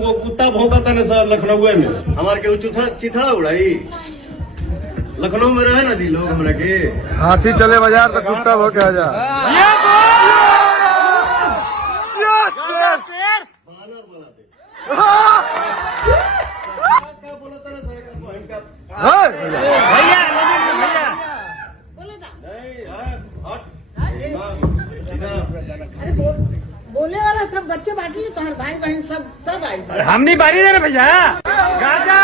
वो कुत्ता भौंकता ना सर लखनऊ में हमारे के चिथड़ा उड़ाई लखनऊ में रहे ना दी लोग हमरा के हाथी चले बाजार तो कुत्ता भौंके आ जा। बानर बोला थे क्या बोला था ना सर का बहन का भैया नहीं हट अरे बोले वाला सब बच्चे बांटी तो हर भाई बहन सब आई। हम नहीं बारी दे रहे भैया गाजा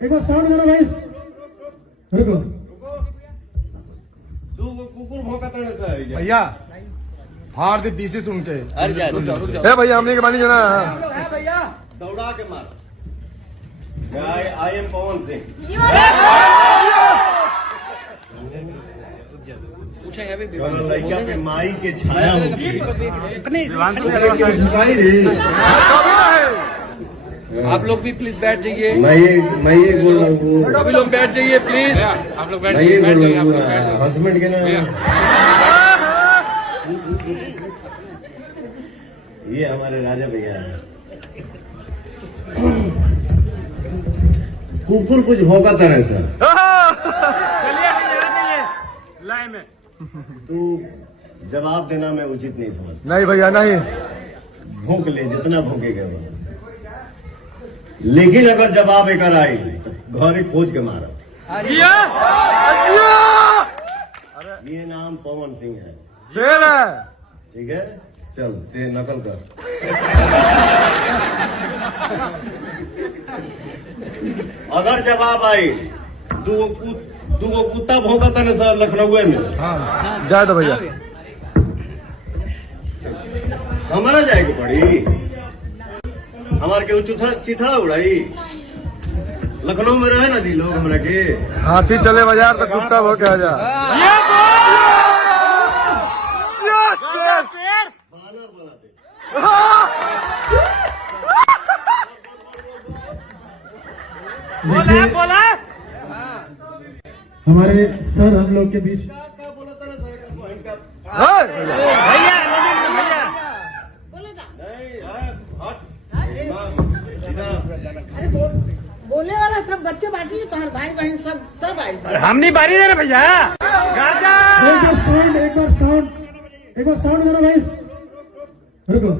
एक बार साउंड करो भाई। रुको तू वो कुकुर भौंकता ना सर भैया फाड़ दे पीछे सुन के। अरे जा रुक जा ए भैया हमने के बानी जाना दौड़ा के मार आई एम पवन सिंह लड़का पे माई के छाया होगी झुकाई रे। आप लोग भी प्लीज बैठ जाइए। मैं ये बोल रहा हूँ सभी लोग बैठ जाइए प्लीज। आप लोग बैठ मैं ये बोल रहा हूँ जाइए। हस्बैंड के ना ये हमारे राजा भैया है। कुकुर कुछ होगा तरह सर लाइन में तू जवाब देना मैं उचित नहीं समझता। नहीं भैया नहीं। भूख ले जितना भूखेगा वो। लेकिन अगर जवाब एक आई तो घर ही खोज के मारा। ये नाम पवन सिंह है। शेर है। ठीक है चल ते नकल कर। अगर जवाब आई दू वो कुत्ता भौंकता ना सर लखनऊ में जाए तो भैया हमारा जाएगी पड़ी हमारे के चिथड़ा उड़ाई लखनऊ में रहे ना दी लोग हमरा के हाथी चले बाजार तो कुत्ता भौंके आ जा। बानर बोला थे बोला हमारे सर हम लोग के बीच क्या बोला था ना सर का बहन का भैया बोले था नहीं हट अरे बोले वाला सब बच्चे बांटी तो हर भाई बहन सब आई। हम नहीं बारी दे रहे भैया गाजा एक बार साउंड करो भाई। रुको